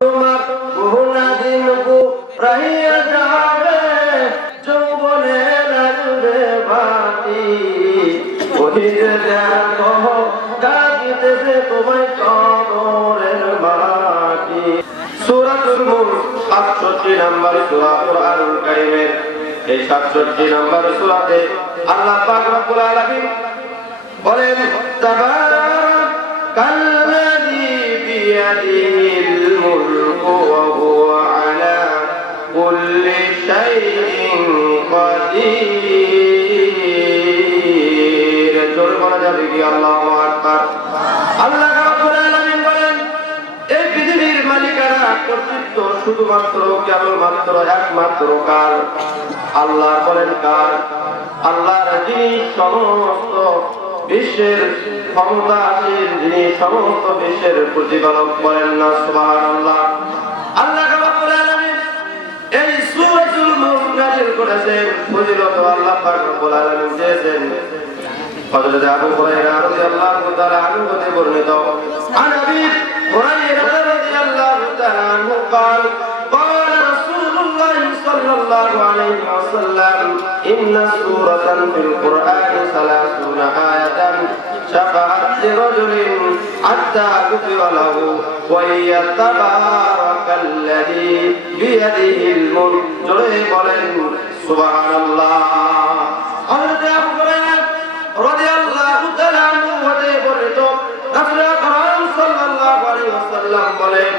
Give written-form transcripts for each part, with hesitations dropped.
তোমার বহুদিন রাহিয়া যাবে যৌবনে লাগবে মাটি ওহিতে দেখো ডাকিতেছে তোমায় কবরের মাটি। সূরাতুল মুলক ৬৭ নম্বর সূরা কুরআনুল কারীমের এই ৬৭ নম্বর সূরাতে আল্লাহ পাক রব্বুল আলামিন বলেন তাবারাকাল্লাযী বিয়াদিহিল মুলকু ওয়া হুয়া আলা কুল্লি শাইইন কাদির। জোরে বলা যাবে কি আল্লাহু আকবার। আল্লাহ রাব্বুল আলামিন বলেন এই পৃথিবীর মালিকানা কর্তৃত্ব শুধুমাত্র কেবলমাত্র একমাত্র কার? আল্লাহ বলেন কার? আল্লাহর যিনি সমস্ত বিশ্বের ক্ষমতাশীল, যিনি সমস্ত বিশ্বের প্রতিপালক, বলেন না সুবহানাল্লাহ। আল্লাহ রাব্বুল আলামিন এই সূরাতুল মুলক নাযিল করেছেন, ফজিলত আল্লাহ পাক রব্বুল আলামিন দিয়েছেন হযরত আবু হুরায়রা রাদিয়াল্লাহু তাআলা আনহু হতে বর্ণিত। আন আবি হুরায়রা রাদিয়াল্লাহু তাআলা আনহু قال قال رسول الله صلى الله عليه وسلم إن سورة في القرآن 30 آية شفعت لرجل حتى غفر له وهي تبارك الذي بيده الملك। জোরে বলেন সুবহানাল্লাহ। হযরত আবু হুরায়রা রাদিয়াল্লাহু তাআলা আনহু হতে বর্ণিত রাসূল আকরাম সাল্লাল্লাহু আলাইহি ওয়াসাল্লাম বলেন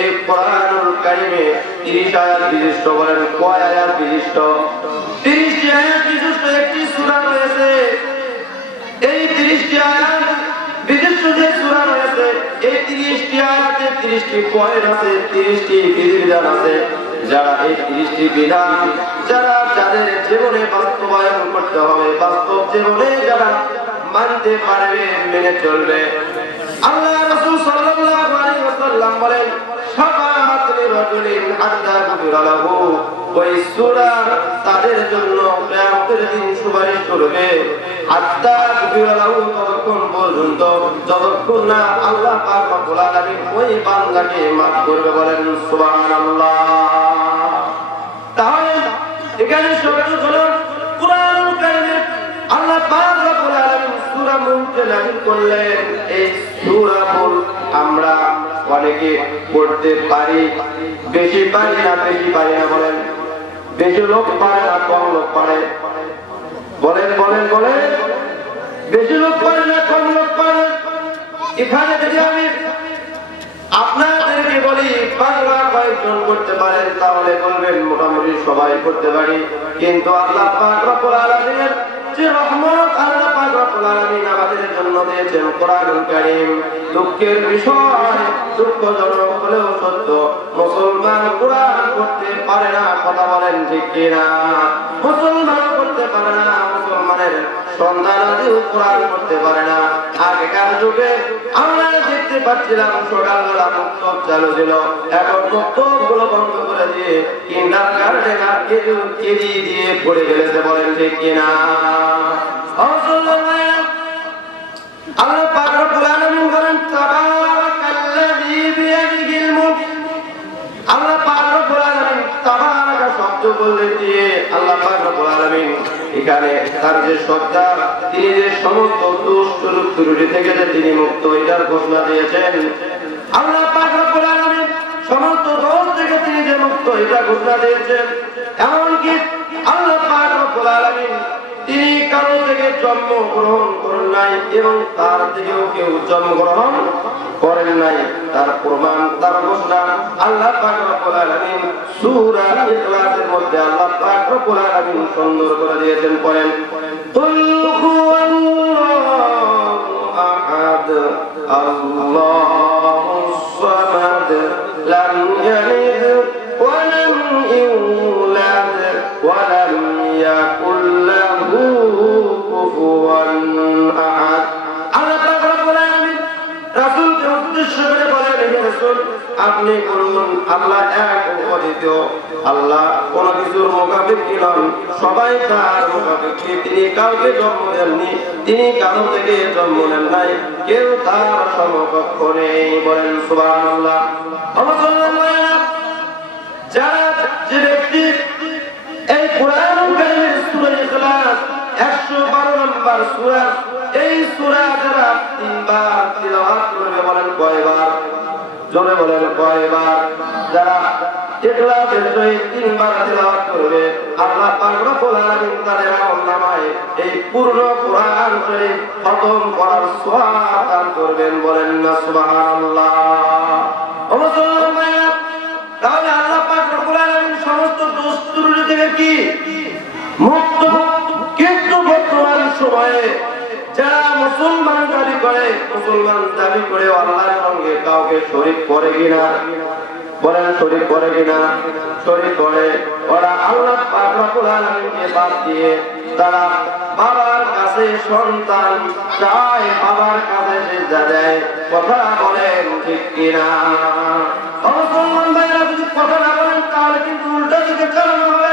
এই কোরআনুল কারীমে 30 আয়াত বিশিষ্ট, বলেন কয় আয়াত বিশিষ্ট? 30টি আয়াত বিশিষ্ট একটি সূরা রয়েছে। এই 30টি আয়াত বিশিষ্ট যে সূরা রয়েছে, এই 30টি আয়াতে 30টি পয়েন্ট আছে, 30টি বিধিবিধান আছে। যারা এই 30টি বিধান যাদের জীবনে বাস্তবায়ন করতে হবে, বাস্তব জীবনে যারা মানতে পারবে, মেনে চলবে, আল্লাহ রাসূল সাল্লাল্লাহু আলাইহি ওয়াসাল্লাম বলেন শাফাআত লিরাজুলিন হাত্তা গুফিরা লাহু। ওই সূরা তাদের জন্য কিয়ামতের দিন সুপারিশ করবে হাত্তা গুফিরা লাহু, ততক্ষণ পর্যন্ত যতক্ষণ না আল্লাহ পাক রব্বুল আলামিন ওই বান্দাকে মাফ করবে, বলেন সুবহানাল্লাহ। তাহলে এখানে সবচেয়ে হলো কুরআনুল কারীমে আল্লাহ পাক রব্বুল আলামিন সূরা মুলক নাযিল করলেন। এই সূরা মুলক আমরা অনেকে পড়তে পারি, বেশি পারি না, বেশি পারি না, বলেন বেশি লোক পারে না, কম লোক পারে, বলেন বলেন বলেন বেশি লোক পারে না, কম লোক পারে। এখানে যদি আমি আপনাদেরকে বলি বাংলা কয়েকজন করতে পারেন, তাহলে বলবেন মোটামুটি সবাই করতে পারি। কিন্তু আল্লাহ পাক রব্বুল আলামিনের যে রহমত আল্লাহ পাক রব্বুল আলামিন আমাদের জন্য দিয়েছেন কোরআনুল কারীম, দুঃখের বিষয়, দুঃখজনক হলেও সত্য, মুসলমান কোরআন পড়তে পারে না। কথা বলেন ঠিক কিনা? মুসলমান পড়তে পারে না, মুসলমানের সন্তানাদিও কোরআন পড়তে পারে না। আগেকার যুগে আমরা দেখতে পাচ্ছিলাম সকালবেলা মুক্তব চালু ছিল, এখন মুক্তবগুলো বন্ধ করে দিয়ে কিন্ডারগার্টেন আর কেজি দিয়ে পড়ে গেলেছে, বলেন ঠিক কিনা? আল্লাহ পাক রব্বুল আলামিন বলেন তাবারাকাল্লাযী বিয়াদিহিল মুলক। আল্লাহ পাক রব্বুল আলামিন তাবারাকা শব্দ বলতে দিয়ে আল্লাহ পাক রব্বুল আলামিন এখানে তার যে সত্তা, তিনি যে সমস্ত দোষ ত্রুটি থেকে যে তিনি মুক্ত, এটার ঘোষণা দিয়েছেন। আল্লাহ পাক রব্বুল আলামিন সমস্ত দোষ থেকে তিনি যে মুক্ত, এটা ঘোষণা দিয়েছেন। এমনকি আল্লাহ পাক রব্বুল আলামিন তিনি কারো থেকে জন্মগ্রহণ করেন নাই এবং তার থেকেও কেউ জন্মগ্রহণ করেন নাই। তার প্রমাণ, তার ঘোষণা আল্লাহ পাক রব্বুল আলামিন সূরা ইখলাসের মধ্যে আল্লাহ পাক রব্বুল আলামিন সুন্দর করে দিয়েছেন। পড়েন কুল হুয়াল্লাহু আহাদ আল্লাহুস সামাদ লাম ইয়ালিদ ওয়া লাম ইউলাদ ওয়া লাম ইয়াকুল লাহু কুফুয়ান আহাদ। আল্লাহ পাক রব্বুল আলামিন রাসূলকে উদ্দেশ্য করে বলেন, হে রাসূল আপনি বলুন আল্লাহ এক অদ্বিতীয়, আল্লাহ কোন কিছুর মুখাপেক্ষী নন, সবাই তার মুখাপেক্ষী। তিনি কাউকে জন্ম দেননি, তিনি কারো থেকে জন্ম নেন নাই, কেউ তার সমকক্ষ নেই, বলেন সুবহানাল্লাহ। নম্বর সূরা। এই সূরা যারা তিনবার তিলাওয়াত করবে বলেন কয়বার? জোরে বলেন কয়বার? যারা ইখলাসের সহিত তিনবার তিলাওয়াত করবে আল্লাহ পাক রব্বুল আলামিন তাদের আমলনামায় এই পূর্ণ কোরআন শরীফ খতম করার সওয়াব দান করবেন। বলেন না সুবহানাল্লাহ। তাহলে আল্লাহ পাক রব্বুল আলামিন সমস্ত দোষ ত্রুটি থেকে কি মুক্ত। কিন্তু বর্তমান সময়ে যারা মুসলমান দাবি করে, মুসলমান দাবি করে আল্লাহর সঙ্গে কাউকে শরীক করে কিনা? বলেন শরীক করে কিনা? শরীক করে। ওরা আল্লাহ পাক রব্বুল আলামিনকে বাদ দিয়ে তারা বাবার কাছে সন্তান চায়, বাবার কাছে সিজদা দেয়। কথা বলেন ঠিক কিনা? মুসলমান ভাইরা যদি কথা না বলেন তাহলে কিন্তু উল্টা দিকে চালানো হবে।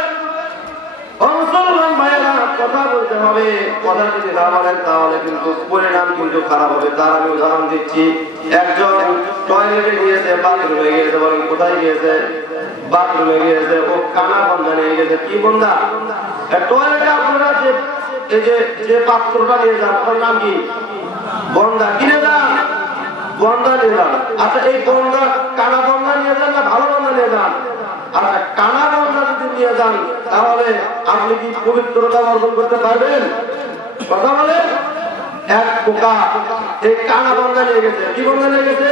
মুসলমান ভাইরা কথা বলতে হবে। কথা যদি না বলেন তাহলে কিন্তু পরিণাম কিন্তু খারাপ হবে। তার আমি উদাহরণ দিচ্ছি। একজন টয়লেটে গিয়েছে, বাথরুমে গিয়েছে। বলেন কোথায় গিয়েছে? বাথরুমে গিয়েছে। ও কানা বন্ধা নিয়ে গেছে। কি বন্ধা? টয়লেটে আপনারা যে পাত্রটা নিয়ে যান ওর নাম কি? বন্ধা। কিনে যান? বন্ধা নিয়ে যান। আচ্ছা এই বন্ধা কানা বন্ধা নিয়ে যান না ভালো বন্ধা নিয়ে যান? আচ্ছা কানা বন্ধা যদি নিয়ে যান তাহলে আপনি কি পবিত্রতা অর্জন করতে পারবেন? কথা বলে এক পোকা এই কানা বন্ধা নিয়ে গেছে। কি বন্ধা নিয়ে গেছে?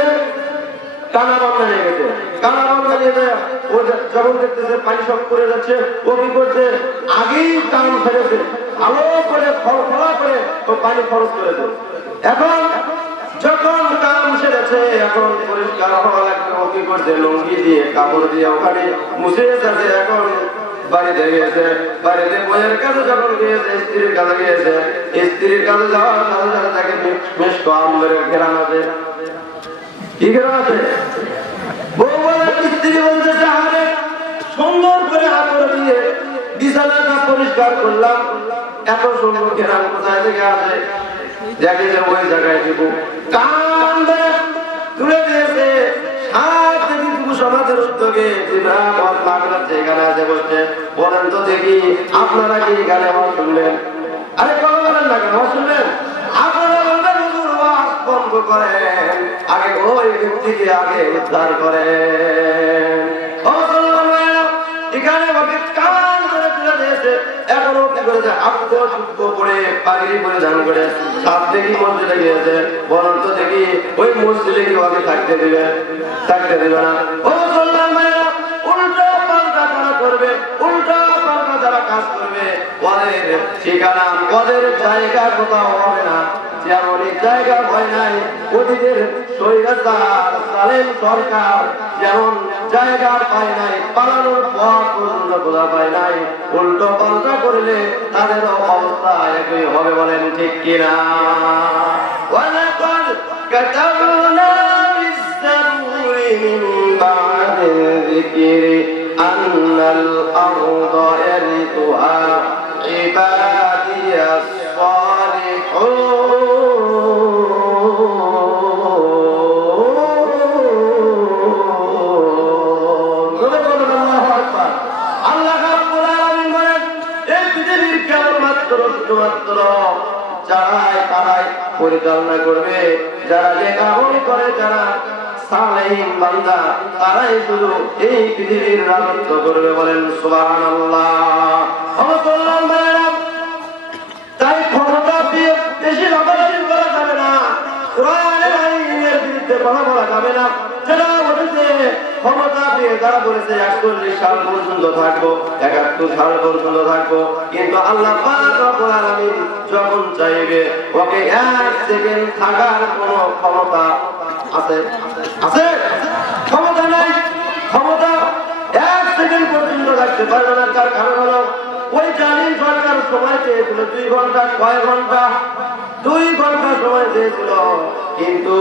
কানা বন্ধা নিয়ে গেছে। কানা বন্ধা নিয়ে যায় ও যখন দেখতেছে পানি সব করে যাচ্ছে, ও কি করছে? আগেই কান ফেলেছে, ভালো করে ফলা করে ও পানি খরচ করেছে। এখন যখন কাম সেরেছে, এখন পরিষ্কার হওয়া লাগবে, ও কি করছে? লুঙ্গি দিয়ে কাপড় দিয়ে ওখানে মুছে যাচ্ছে। এখন বাড়িতে গিয়েছে, বাড়িতে বইয়ের কাছে যখন গিয়েছে, স্ত্রীর কাছে গিয়েছে, স্ত্রীর কাছে যাওয়ার সাথে সাথে তাকে বেশ কম করে ঘেরান আছে। কি ঘেরান আছে? বউ বলে স্ত্রী বলতেছে আরে সুন্দর করে হাতড় দিয়ে বিছানাটা পরিষ্কার করলাম, এত সুন্দর ঘেরান কোথায় থেকে আসে? দেখে যে ওই জায়গায় দিব কান তুলে দিয়েছে। সমাজের উদ্যোগে এখানে আছে বসছে। বলেন তো দেখি আপনারা কি গানে আওয়াজ শুনলেন? আরে কথা বলেন না কেন? শুনলেন? আপনারা বলবেন হুজুর ওয়াজ বন্ধ করেন, আগে ওই ব্যক্তিকে আগে উদ্ধার করেন। এখানে কান করে তুলে দিয়েছে। এখনো কি করেছে? আব্দ শুদ্ধ করে পাগড়ি পরিধান করে সাথে কি মসজিদে গিয়েছে। বলেন তো দেখি ওই মসজিদে কি ওকে থাকতে দিবে? থাকতে দিবে না। ও মুসলমান ভাইরা, উল্টো পাল্টা যারা করবে, উল্টো পাল্টা যারা কাজ করবে, ওদের ঠিকানা, ওদের জায়গা কোথাও হবে না। যেমন এই জায়গা হয় নাই ওদিকের স্বৈরাচার সালেম সরকার, যেমন জায়গা পায় নাই, পালানোর পথ পর্যন্ত খোঁজা পায় নাই, উল্টো পাল্টা করলে তাদের অবস্থা একই হবে। বলেন ঠিক কিনা? ওয়ালাকাদ কাতাবনা ফিস-সাবুরি মিন বা'দি যিকরি আন্নাল আরদা ইয়ারিথুহা ইবাদিয়াস সালিহুন। পরিচালনা করবে যারা নেকামল করে, যারা সালেহীন বান্দা, তারাই শুধু এই পৃথিবীর রাজত্ব করবে। বলেন সুবহানাল্লাহ। তাই ক্ষমতা দিয়ে বেশি লাফালাফি করা যাবে না, কোরআনের আইনের বিরুদ্ধে কথা বলা যাবে না। যারা বলেছে ক্ষমতা দিয়ে, যারা বলেছে 41 সাল পর্যন্ত থাকবো, 71 সাল পর্যন্ত থাকবো, কিন্তু আল্লাহ পাক রব্বুল আলামিন যখন চাইবে ওকে 1 সেকেন্ড থাকার কোনো ক্ষমতা আছে? আছে? ক্ষমতা নাই। ক্ষমতা 1 সেকেন্ড পর্যন্ত থাকতে পারবে না। তার কারণ হলো ওই জালিম সরকার সময় চেয়েছিল 2 ঘন্টা। কয় ঘন্টা? 2 ঘন্টা সময় চেয়েছিল, কিন্তু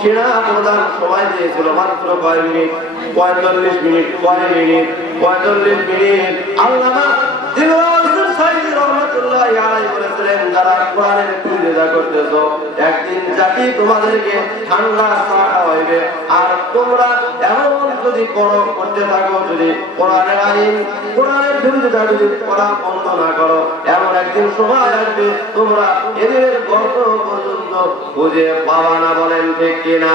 সেনা প্রধান সময় দিয়েছিল মাত্র কয় মিনিট? 45 মিনিট। কয় মিনিট? 45 মিনিট। আল্লামা দিলওয়ার হোসেন সাইদি রহমাতুল্লাহ রাহমাতুল্লাহি আলাইহি বলেছিলেন, যারা কোরআনের বিরোধিতা করতেছো, একদিন জাতি তোমাদেরকে ঠান্ডা চা খাওয়াইবে। আর তোমরা এমন যদি করতে থাকো, যদি কোরআনের আইন, কোরআনের বিরোধিতা যদি করা বন্ধ না করো, এমন একদিন সময় আসবে তোমরা এদের গর্ত পর্যন্ত খুঁজে পাবা না। বলেন ঠিক কিনা?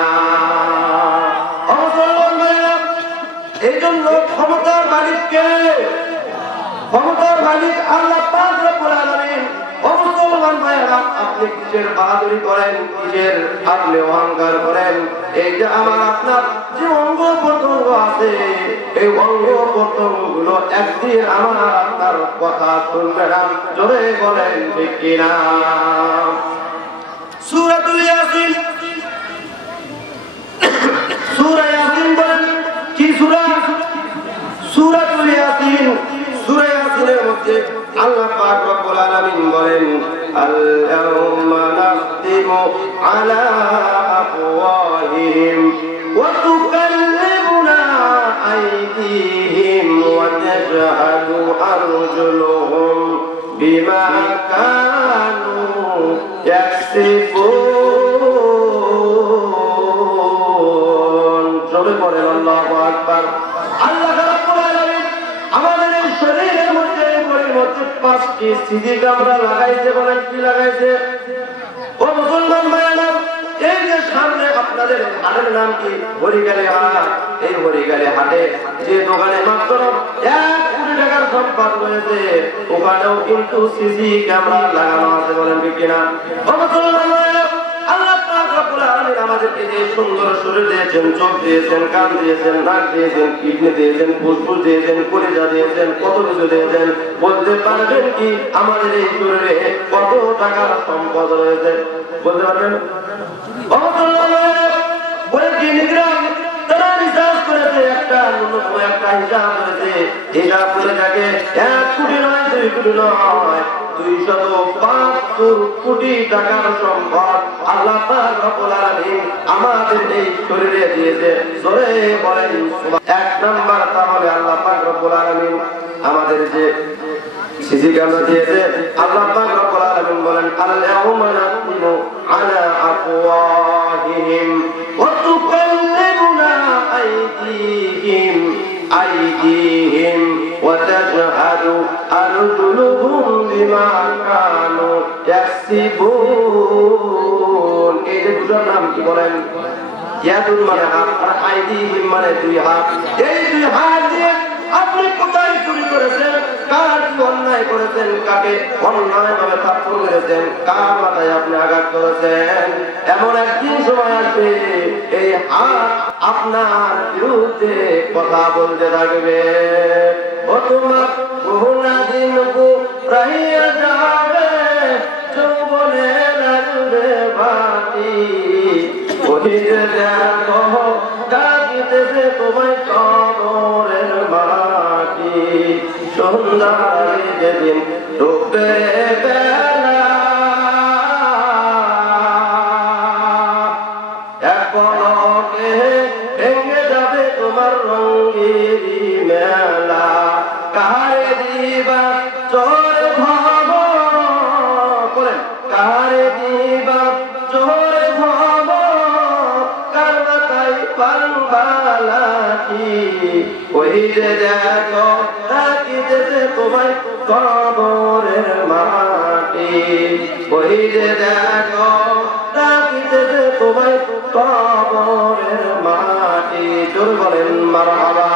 এই জন্য ক্ষমতার মালিককে, ক্ষমতার মালিক আল্লাহ পাক রব্বুল আলামিন। মুসলমান ভাইরা, আপনি কিসের বাহাদুরি করেন, কিসের আপনি অহংকার করেন? এই যে আমার আপনার যে অঙ্গ প্রত্যঙ্গ আছে, এই অঙ্গ প্রত্যঙ্গ গুলো একদিন আমার আপনার কথা শুনবে না। জোরে বলেন ঠিক কিনা? সূরাতুল ইয়াসিন, সূরা ইয়াসিন বলেন কি সূরা? সূরাতুল ইয়াসিন। সূরা ইয়াসিনের মধ্যে আল্লাহ পাক রব্বুল আলামিন বলেন, আল-ইয়াউমা নাখতিমু আলা আফওয়াহিহিম ওয়া তুকাল্লিমুনা আইদিহিম ওয়া তাশহাদু আরজুলুহুম বিমা কানু ইয়াকসিবুন। জোরে বলেন আল্লাহু আকবার। আল্লাহ রাব্বুল আলামিন আমাদের এই শরীরের মধ্যে, বডির মধ্যে 5টি সিজি কামরা লাগাইছে। বলেন কি লাগাইছে? ও মুসলমান ভাইরা, এই যে সামনে আপনাদের হাটের নাম কি? হরিগালি হাট। এই হরিগালি হাটে যে দোকানে মাত্র 1 কোটি টাকার সম্পদ রয়েছে, ওখানেও কিন্তু সিসি ক্যামেরা লাগানো আছে। বলেন ঠিক কিনা? ও মুসলমান ভাইরা, আল্লাহ পাক রব্বুল আলামিন আমাদেরকে যে সুন্দর শরীর দিয়েছেন, চোখ দিয়েছেন, কান দিয়েছেন, নাক দিয়েছেন, কিডনি দিয়েছেন, ফুসফুস দিয়েছেন, কলিজা দিয়েছেন, কত কিছু দিয়েছেন। বলতে পারবেন কি আমাদের এই শরীরে কত টাকার সম্পদ রয়েছে? বলতে পারবেন? বলে কিনিগ্রাম তারা রিসার্চ করেছে, একটা ন্যূনতম একটা হিসাব করেছে। হিসাব করে থাকে 1 কোটি নয়, 2 কোটি নয়, 272 কোটি টাকার সম্পদ আল্লাহ পাক রব্বুল আলামিন আমাদের এই শরীরে দিয়েছে। জোরে বলেন সুবহান। 1 নাম্বার তাহলে আল্লাহ পাক রব্বুল আলামিন আমাদের যে সিসি ক্যামেরা দিয়েছে, আল্লাহ পাক রব্বুল আলামিন বলেন, আল-ইয়াউমা নাখতিমু আলা আফওয়াহিহিম ওয়া তুকাল্লিমুনা আইদিহিম ওয়া তাশহাদু আরজুলুহুম বিমা কানু ইয়াকসিবুন। এই যে দুটোর নাম কি বলেন? ইয়াদুন মানে হাত, আর আইদিহিম মানে 2 হাত। এই 2 হাত দিয়ে আপনি কোথায় চুরি করেছেন, কার কি অন্যায় করেছেন, কাকে অন্যায়ভাবে থাপ্পড় মেরেছেন, কার মাথায় আপনি আঘাত করেছেন, এমন একদিন সময় আসবে এই হাত আপনার বিরুদ্ধে কথা বলতে থাকবে। ও তোমার বহুনা দিন রাহিয়া যাবে, যৌবনে লাগবে বাতি, ওই যে দেখো ডাকিতেছে তোমায় কবরের মাটি। সন্ধ্যায় যেদিন ডুবে বেলা, এক পলকে ভেঙে যাবে তোমার রঙেরি মেলা। কারে দিবা চোর ভাব, বলেন কারে দিবা চোর ভাব, কার মাথায় পালবালাকি, ওই যে দেখো ডাকিতেছে তোমায় কবরের মাটি, ওই যে দেখো ডাকিতেছে তোমায় কবরের মাটি। জোর বলেন মারহাবা।